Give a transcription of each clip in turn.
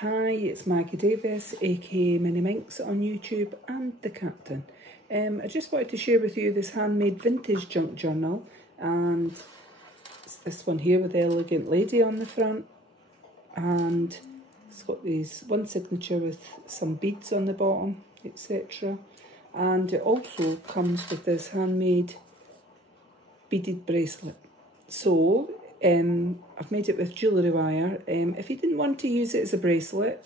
Hi, it's Maggie Davis, aka Mini Minx on YouTube and the Captain. I just wanted to share with you this handmade vintage junk journal, and it's this one here with the elegant lady on the front, and it's got these one signature with some beads on the bottom, etc. And it also comes with this handmade beaded bracelet. So I've made it with jewellery wire. If you didn't want to use it as a bracelet,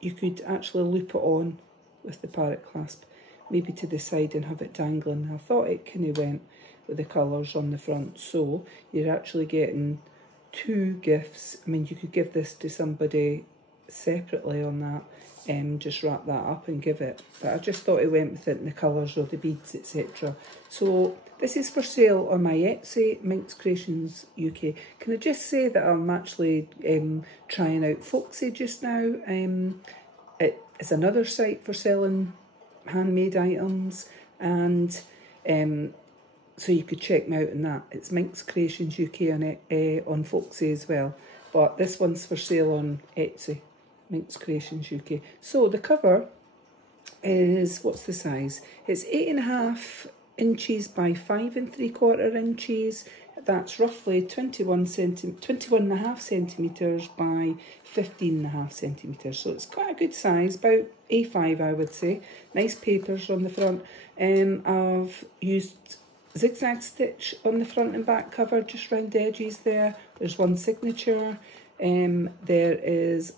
you could actually loop it on with the parrot clasp, maybe to the side and have it dangling. I thought it kind of went with the colours on the front. So you're actually getting two gifts. I mean, you could give this to somebody separately on that, just wrap that up and give it. But I just thought it went with it in the colours or the beads, etc. So this is for sale on my Etsy, MinxCreationsUK. Can I just say that I'm actually trying out Folksy just now. It is another site for selling handmade items, and so you could check me out on that. It's MinxCreationsUK on Folksy as well. But this one's for sale on Etsy, MinxCreationsUK. So the cover is, what's the size? It's 8.5 inches by 5 3/4 inches. That's roughly 21.5 centimetres by 15.5 centimetres. So it's quite a good size, about A5 I would say. Nice papers on the front. I've used zigzag stitch on the front and back cover, just round the edges there. There's one signature. There is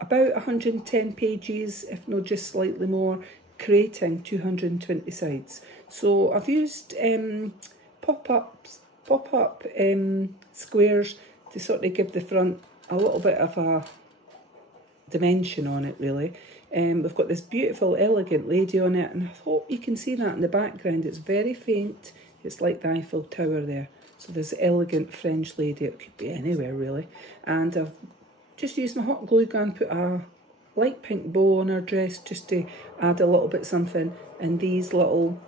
about 110 pages, if not just slightly more, creating 220 sides. So I've used pop-up squares to sort of give the front a little bit of a dimension on it, really. We've got this beautiful, elegant lady on it, and I hope you can see that in the background. It's very faint. It's like the Eiffel Tower there. So this elegant French lady, it could be anywhere really. And I've just used my hot glue gun, put a light pink bow on her dress just to add a little bit something. And these little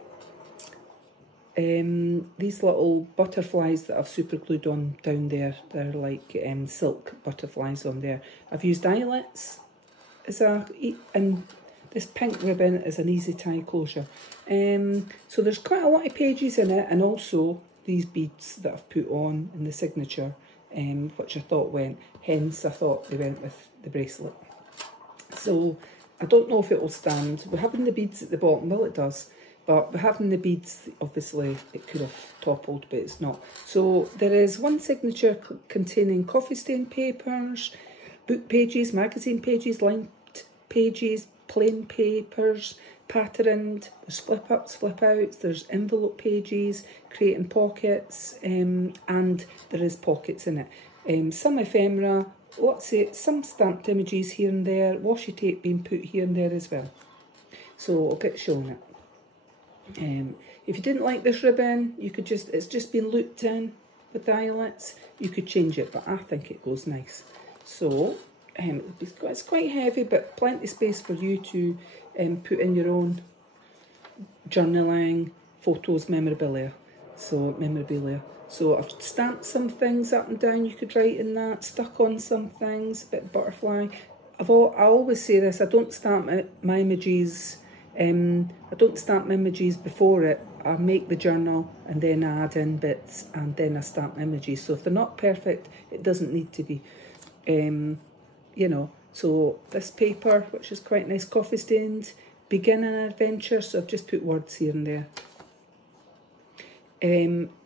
butterflies that I've super glued on down there, they're like silk butterflies on there. I've used eyelets and this pink ribbon is an easy tie closure. So there's quite a lot of pages in it, and also these beads that I've put on in the signature, which I thought went, hence I thought they went with the bracelet. So I don't know if it will stand. We're having the beads at the bottom, well it does, but we're having the beads, obviously it could have toppled, but it's not. So there is one signature containing coffee stain papers, book pages, magazine pages, lined pages, plain papers, patterned, there's flip ups, flip outs, there's envelope pages, creating pockets, and there is pockets in it. Some ephemera, some stamped images here and there, washi tape being put here and there as well. So I'll get showing it. If you didn't like this ribbon, you could it's just been looped in with the eyelets, you could change it, but I think it goes nice. So it's quite heavy, but plenty of space for you to put in your own journaling, photos, memorabilia. So I've stamped some things up and down, you could write in that, stuck on some things, a bit butterfly. I always say this, I don't stamp my images, before it. I make the journal and then I add in bits and then I stamp images. So if they're not perfect, it doesn't need to be. You know, so this paper, which is quite nice, coffee stained, begin an adventure, so I've just put words here and there.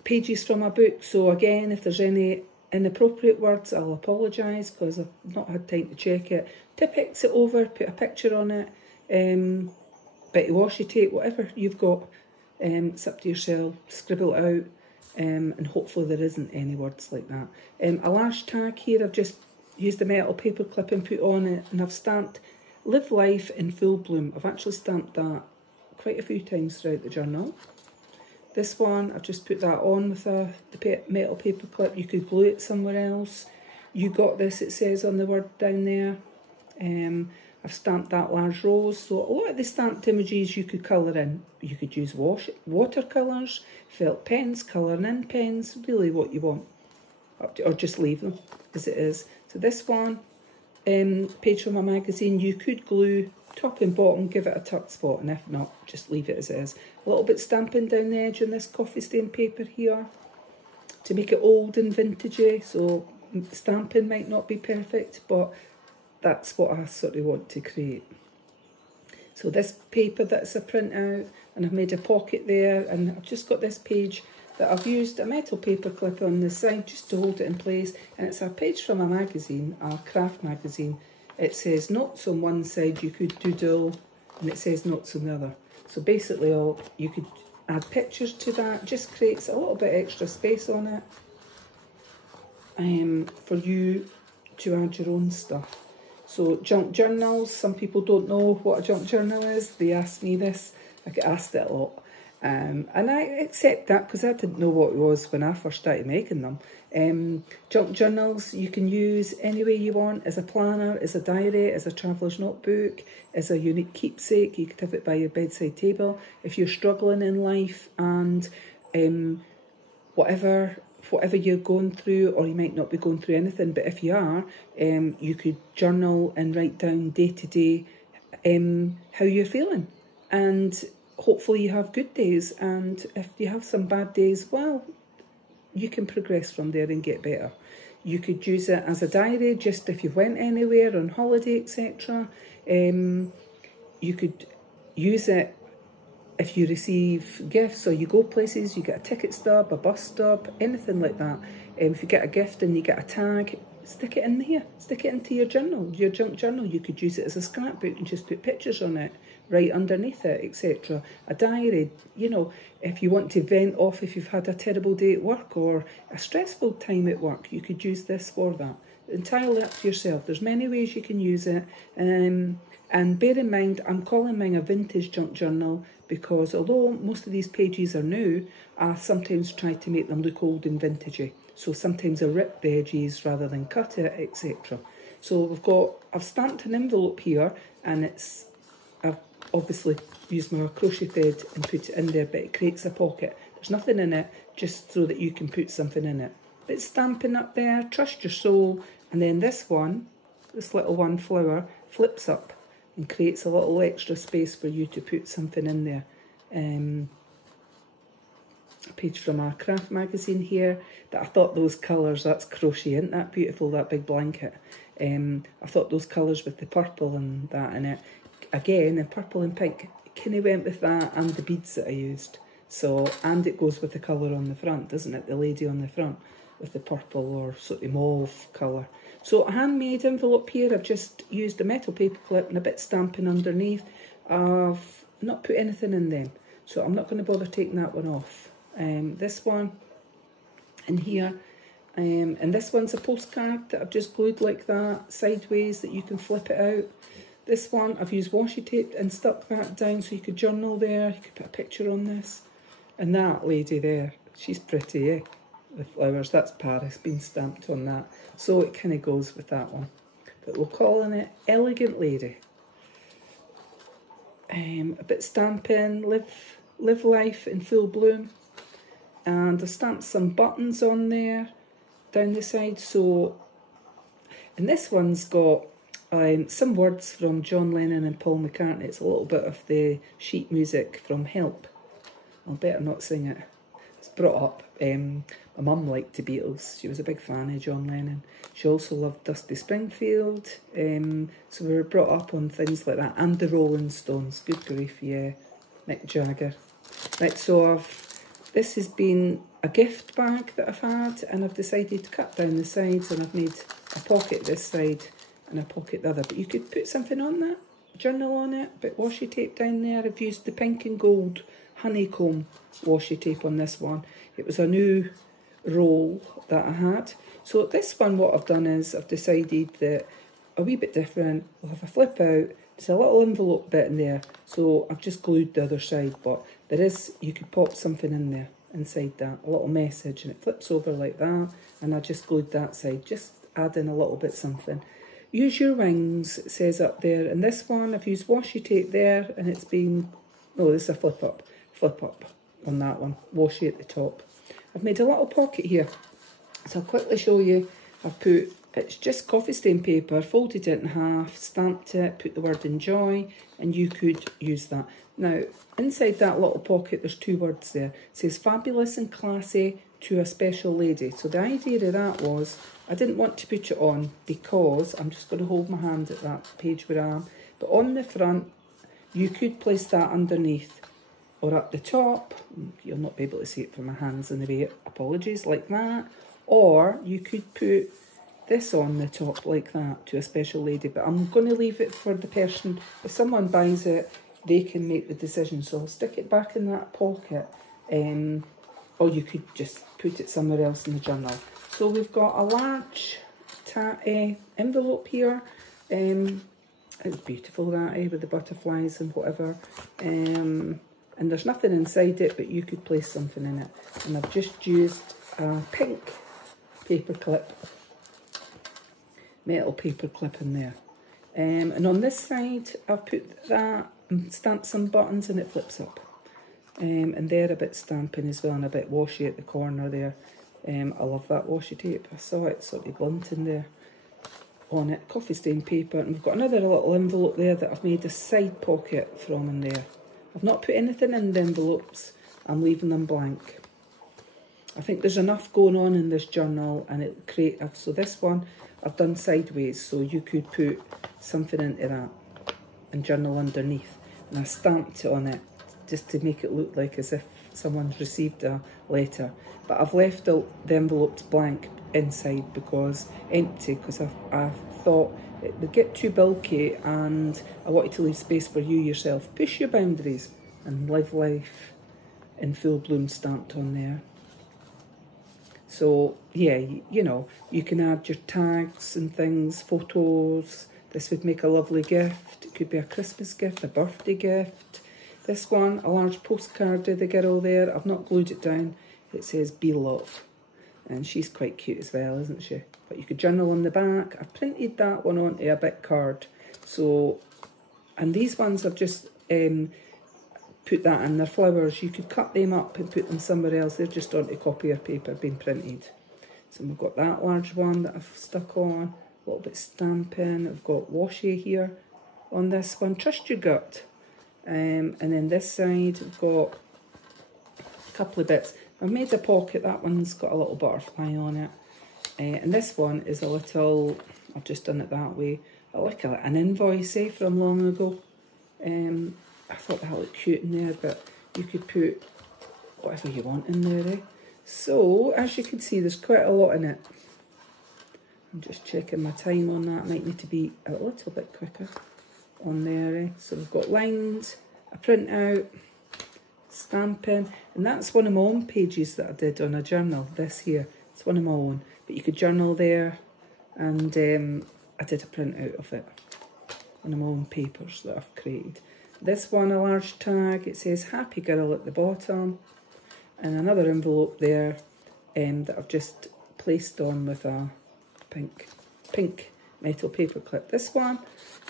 Pages from a book, so again, if there's any inappropriate words, I'll apologise because I've not had time to check it. Tippex it over, put a picture on it, bit of washi tape, whatever you've got, it's up to yourself, scribble it out, and hopefully there isn't any words like that. A large tag here, I've just used the metal paper clip and put on it, and I've stamped Live Life in Full Bloom. I've actually stamped that quite a few times throughout the journal. This one, I've just put that on with the metal paper clip. You could glue it somewhere else. You got this, it says on the word down there. I've stamped that large rose. So a lot of the stamped images you could colour in. You could use watercolours, felt pens, colouring in pens, really what you want. Or just leave them as it is. So this one, page from a magazine, you could glue top and bottom, give it a tuck spot, and if not, just leave it as it is. A little bit stamping down the edge on this coffee stain paper here to make it old and vintagey, so stamping might not be perfect, but that's what I sort of want to create. So this paper that's a print out, and I've made a pocket there, and I've just got this page that I've used a metal paper clip on the side just to hold it in place, and it's a page from a magazine, a craft magazine. It says notes on one side, you could doodle, and it says notes on the other. So basically you could add pictures to that, just creates a little bit extra space on it for you to add your own stuff. So junk journals, some people don't know what a junk journal is. They ask me this, I get asked it a lot. And I accept that because I didn't know what it was when I first started making them. Junk journals you can use any way you want, as a planner, as a diary, as a traveller's notebook, as a unique keepsake. You could have it by your bedside table. If you're struggling in life and whatever you're going through, or you might not be going through anything, but if you are, you could journal and write down day to day how you're feeling. And hopefully you have good days, and if you have some bad days, well, you can progress from there and get better. You could use it as a diary, just if you went anywhere on holiday, etc. You could use it if you receive gifts or you go places, you get a ticket stub, a bus stop, anything like that. If you get a gift and you get a tag, stick it in here, stick it into your journal, your junk journal. You could use it as a scrapbook and just put pictures on it, right underneath it, etc. A diary, you know, if you want to vent off if you've had a terrible day at work or a stressful time at work, you could use this for that. Entirely up to yourself. There's many ways you can use it. And bear in mind, I'm calling mine a vintage junk journal because although most of these pages are new, I sometimes try to make them look old and vintagey. So sometimes I rip the edges rather than cut it, etc. So I've stamped an envelope here, and I've obviously used my crochet thread and put it in there, but it creates a pocket. There's nothing in it, just so that you can put something in it. But stamping up there, trust your soul, and then this little one flower, flips up and creates a little extra space for you to put something in there. A page from our craft magazine here, that I thought those colours, that's crochet, isn't that beautiful, that big blanket? I thought those colours with the purple and that in it, again, the purple and pink, kind of went with that and the beads that I used. So, and it goes with the colour on the front, doesn't it? The lady on the front with the purple or sort of mauve colour. So a handmade envelope here, I've just used a metal paper clip and a bit stamping underneath. I've not put anything in them, so I'm not going to bother taking that one off. This one in here, and this one's a postcard that I've just glued like that, sideways, that you can flip it out. This one, I've used washi tape and stuck that down so you could journal there, you could put a picture on this. And that lady there, she's pretty, eh? The flowers, that's Paris being stamped on that. So it kind of goes with that one. But we're calling it Elegant Lady. A bit stamping, live life in full bloom. And I stamped some buttons on there, down the side. So, and this one's got some words from John Lennon and Paul McCartney. It's a little bit of the sheet music from Help. I'll better not sing it. It's brought up. My mum liked the Beatles. She was a big fan of John Lennon. She also loved Dusty Springfield. So we were brought up on things like that. And the Rolling Stones. Good grief, yeah. Mick Jagger. Right, so this has been a gift bag that I've had, and I've decided to cut down the sides, and I've made a pocket this side and a pocket the other. But you could put something on that, journal on it, bit washi tape down there. I've used the pink and gold honeycomb washi tape on this one. It was a new roll that I had. So this one, what I've done is I've decided that a wee bit different. We'll have a flip out. There's a little envelope bit in there, so I've just glued the other side, but there is, you could pop something in there inside that, a little message, and it flips over like that, and I just glued that side, just adding a little bit something. Use your wings, it says up there, and this one I've used washi tape there, and it's been, no, this is a flip up on that one, washi at the top. I've made a little pocket here, so I'll quickly show you. I've put It's just coffee stain paper, folded it in half, stamped it, put the word enjoy, and you could use that. Now, inside that little pocket, there's 2 words there. It says fabulous and classy to a special lady. So the idea of that was, I didn't want to put it on because, I'm just going to hold my hand at that page where I am, but on the front, you could place that underneath or up the top. You'll not be able to see it from my hands in the way, apologies, like that. Or you could put this on the top like that to a special lady, but I'm going to leave it for the person. If someone buys it, they can make the decision. So I'll stick it back in that pocket, or you could just put it somewhere else in the journal. So we've got a large envelope here. It's beautiful, that, with the butterflies and whatever. And there's nothing inside it, but you could place something in it. And I've just used a pink paper clip, metal paper clip in there. And on this side, I've put that and stamped some buttons, and it flips up. And there a bit stamping as well, and a bit washi at the corner there. I love that washi tape. I saw it sort of glinting there on it. Coffee stain paper, and we've got another little envelope there that I've made a side pocket from in there. I've not put anything in the envelopes, I'm leaving them blank. I think there's enough going on in this journal, and it'll create, so this one I've done sideways, so you could put something into that and journal underneath. And I stamped it on it just to make it look like as if someone's received a letter. But I've left the envelopes blank inside, because empty, because I thought it would get too bulky, and I wanted to leave space for you yourself. Push your boundaries and live life in full bloom stamped on there. So yeah, you know, you can add your tags and things, photos. This would make a lovely gift. It could be a Christmas gift, a birthday gift. This one, a large postcard of the girl there. I've not glued it down. It says be love. And she's quite cute as well, isn't she? But you could journal on the back. I've printed that one onto a big card. So, and these ones I've just put that in their flowers. You could cut them up and put them somewhere else. They're just onto copier paper being printed. So we've got that large one that I've stuck on. A little bit stamping. I've got washi here on this one. Trust your gut. And then this side I've got a couple of bits. I've made a pocket. That one's got a little butterfly on it. And this one is a little, I've just done it that way, like an invoice from long ago. I thought that looked cute in there, but you could put whatever you want in there. So, as you can see, there's quite a lot in it. I'm just checking my time on that. Might need to be a little bit quicker on there. So we've got lines, a printout, stamping, and that's one of my own pages that I did on a journal. This here, it's one of my own, but you could journal there, and I did a printout of it, one of my own papers that I've created. This one, a large tag, it says happy girl at the bottom, and another envelope there that I've just placed on with a pink metal paper clip. This one,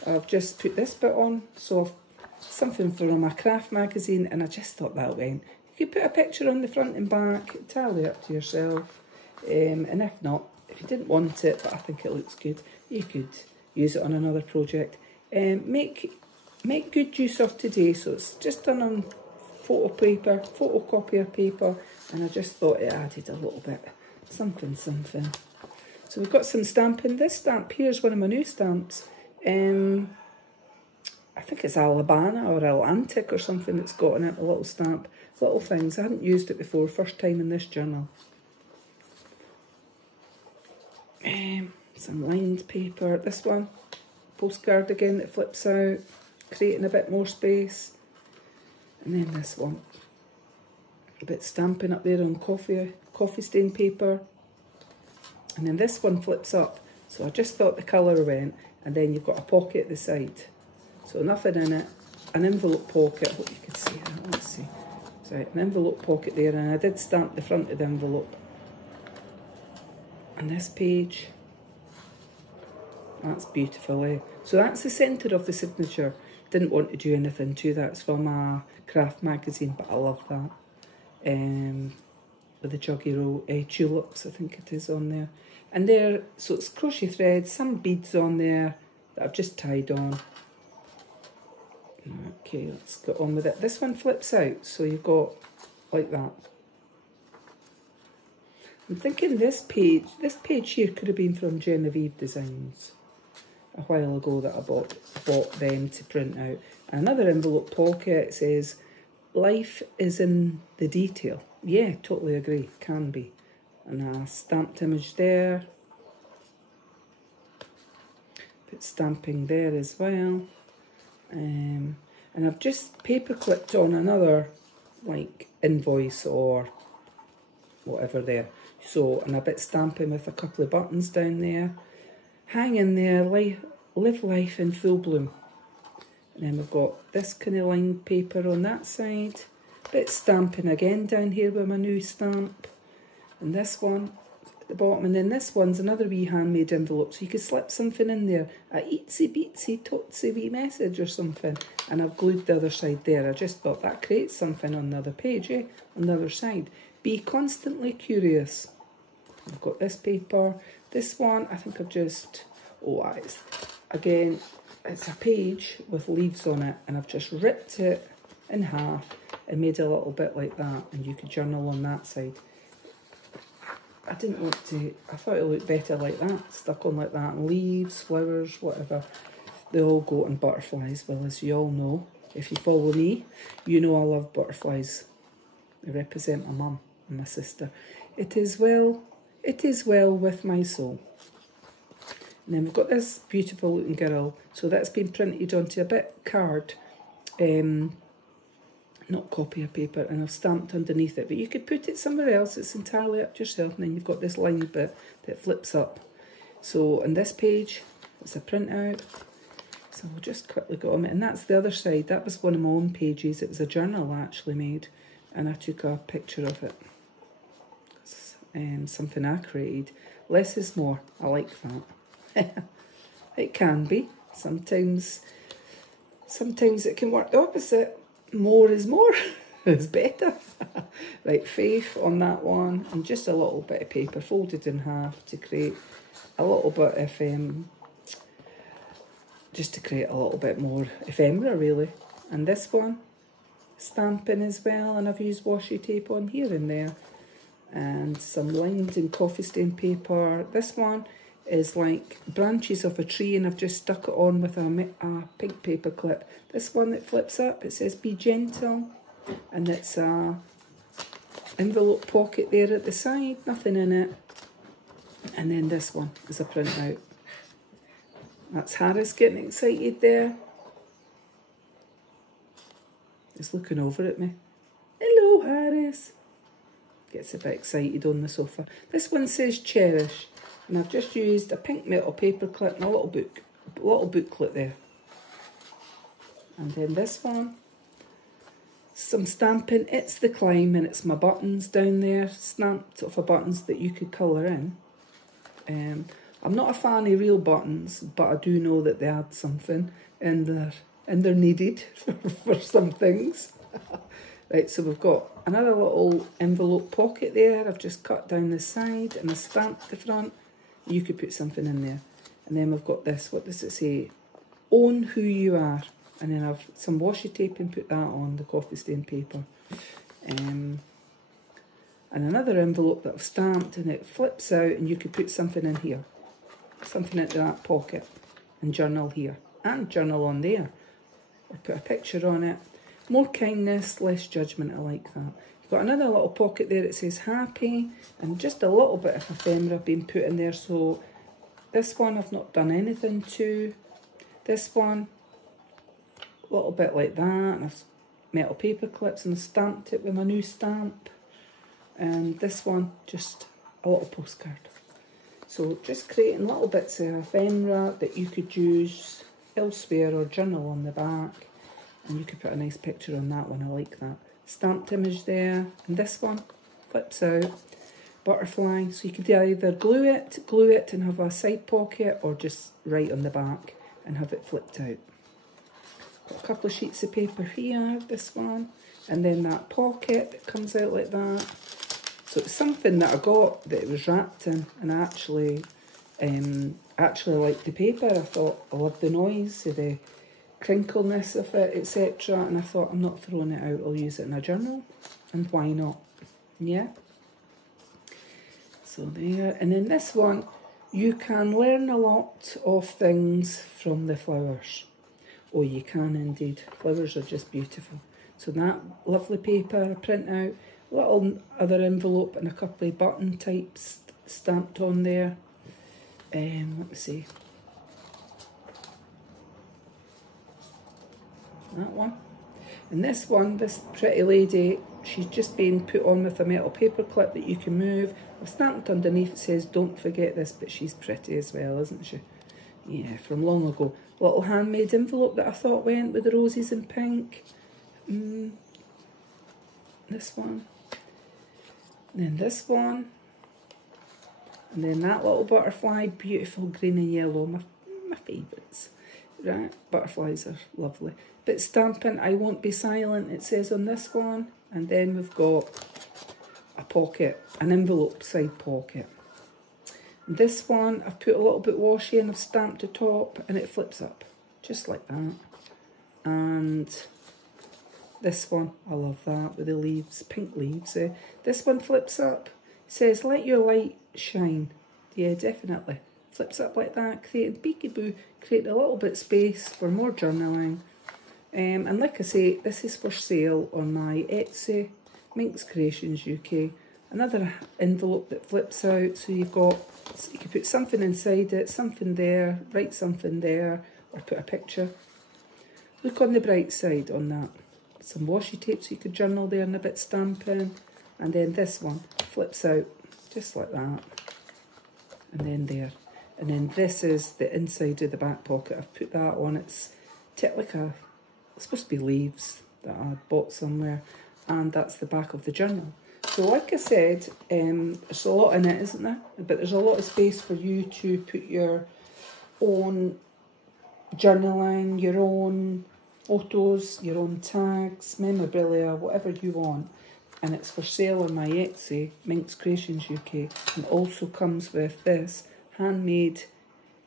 I've just put this bit on, so something from my craft magazine, and I just thought that went. You could put a picture on the front and back, tally up to yourself, and if not, if you didn't want it, but I think it looks good, you could use it on another project. Make good use of today. So it's just done on photocopier paper, and I just thought it added a little bit, something. So we've got some stamping. This stamp here is one of my new stamps. I think it's Alabama or Atlantic or something that's got in it, a little stamp. Little things. I hadn't used it before, first time in this journal. Some lined paper. This one, postcard again that flips out, creating a bit more space. And then this one, a bit stamping up there on coffee stain paper. And then this one flips up. So I just thought the colour went, and then you've got a pocket at the side. So nothing in it, an envelope pocket. I hope you can see that. Let's see. So an envelope pocket there, and I did stamp the front of the envelope. And this page, that's beautiful, eh? So that's the centre of the signature. Didn't want to do anything to that. It's from a craft magazine, but I love that. With the juggy roll, tulips, I think it is on there. And there, so it's crochet thread, some beads on there that I've just tied on. Okay, let's get on with it. This one flips out, so you've got like that. I'm thinking this page here could have been from Genevieve Designs a while ago that I bought them to print out. Another envelope pocket says, life is in the detail. Yeah, totally agree, can be. And a stamped image there. Put stamping there as well. And I've just paper clipped on another like invoice or whatever there. So, and a bit stamping with a couple of buttons down there. Hang in there, live life in full bloom. And then we've got this kind of lined paper on that side. Bit stamping again down here with my new stamp. And this one at the bottom. And then this one's another wee handmade envelope. So you could slip something in there. A itsy bitsy totsy wee message or something. And I've glued the other side there. I just thought that creates something on the other page, eh? On the other side. Be constantly curious. I've got this paper. This one, I think I've just... again, it's a page with leaves on it. And I've just ripped it in half and made a little bit like that. And you could journal on that side. I didn't want to... I thought it looked better like that. Stuck on like that. Leaves, flowers, whatever. They all go on butterflies. Well, as you all know, if you follow me, you know I love butterflies. They represent my mum and my sister. It is well with my soul. And then we've got this beautiful looking girl. So that's been printed onto a bit card, not copier paper, and I've stamped underneath it. But you could put it somewhere else. It's entirely up to yourself. And then you've got this lined bit that flips up. So on this page, it's a printout. So we'll just quickly go on it. And that's the other side. That was one of my own pages. It was a journal I actually made. And I took a picture of it. Something I created. Less is more. I like that. It can be. Sometimes it can work the opposite. More is more. It's better. Right, faith on that one. And just a little bit of paper folded in half to create a little bit of... just to create a little bit more ephemera, really. And this one, stamping as well. And I've used washi tape on here and there. And some lined and coffee stain paper. This one is like branches of a tree, and I've just stuck it on with a pink paper clip. This one that flips up, it says be gentle, and it's a envelope pocket there at the side, nothing in it. And then this one is a printout. That's Harris getting excited there. He's looking over at me. Hello, Harris. Gets a bit excited on the sofa. This one says cherish, and I've just used a pink metal paper clip and a little booklet there. And then this one, some stamping. It's the climb, and it's my buttons down there, stamped of buttons that you could colour in. I'm not a fan of real buttons, but I do know that they add something, and they're needed for some things. Right, so we've got another little envelope pocket there. I've just cut down the side and I stamped the front. You could put something in there. And then we've got this, what does it say? Own who you are. And then I've some washi tape and put that on the coffee stain paper. And another envelope that I've stamped, and it flips out, and you could put something in here. Something into that pocket. And journal here. And journal on there. Or put a picture on it. More kindness, less judgment. I like that. You've got another little pocket there that says happy, and just a little bit of ephemera being put in there. So this one I've not done anything to. This one, a little bit like that. And I've metal paper clips and I've stamped it with my new stamp. And this one, just a little postcard. So just creating little bits of ephemera that you could use elsewhere or journal on the back. And you could put a nice picture on that one. I like that. Stamped image there. And this one flips out. Butterfly. So you could either glue it and have a side pocket, or just right on the back and have it flipped out. Got a couple of sheets of paper here. This one. And then that pocket that comes out like that. So it's something that I got that it was wrapped in. And I actually actually liked the paper. I thought I loved the noise, the crinkleness of it, etc. And I thought, I'm not throwing it out, I'll use it in a journal. And why not? Yeah. So there. And then this one, you can learn a lot of things from the flowers. Oh, you can indeed. Flowers are just beautiful. So that lovely paper, a print out, little other envelope and a couple of button types stamped on there. Let me see. That one. And this one, this pretty lady, she's just been put on with a metal paper clip that you can move. I've stamped underneath, it says, don't forget this, but she's pretty as well, isn't she? Yeah, from long ago. Little handmade envelope that I thought went with the roses and pink. This one. And then this one. And then that little butterfly, beautiful green and yellow, my favourites. Right, butterflies are lovely. But stamping, I won't be silent, it says on this one. And then we've got a pocket, an envelope side pocket. And this one, I've put a little bit washi and I've stamped the top and it flips up, just like that. And this one, I love that with the leaves, pink leaves. This one flips up, it says, let your light shine. Yeah, definitely. Flips up like that, creating peekaboo, creating a little bit of space for more journaling. And like I say, this is for sale on my Etsy, MinxCreationsUK. Another envelope that flips out, so you can put something inside it, something there, write something there, or put a picture. Look on the bright side on that. Some washi tape so you could journal there and a bit stamping. And then this one flips out, just like that. And then there. And then this is the inside of the back pocket. I've put that on. It's like it's supposed to be leaves that I bought somewhere. And that's the back of the journal. So like I said, there's a lot in it, isn't there? But there's a lot of space for you to put your own journaling, your own photos, your own tags, memorabilia, whatever you want. And it's for sale on my Etsy, MinxCreationsUK. And also comes with this handmade,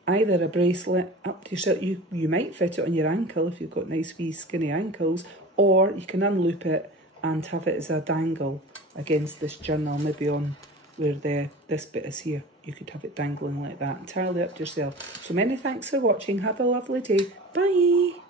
either a bracelet up to yourself. You might fit it on your ankle if you've got nice wee skinny ankles, or you can unloop it and have it as a dangle against this journal, maybe on where this bit is here. You could have it dangling like that, entirely up to yourself. So many thanks for watching. Have a lovely day. Bye.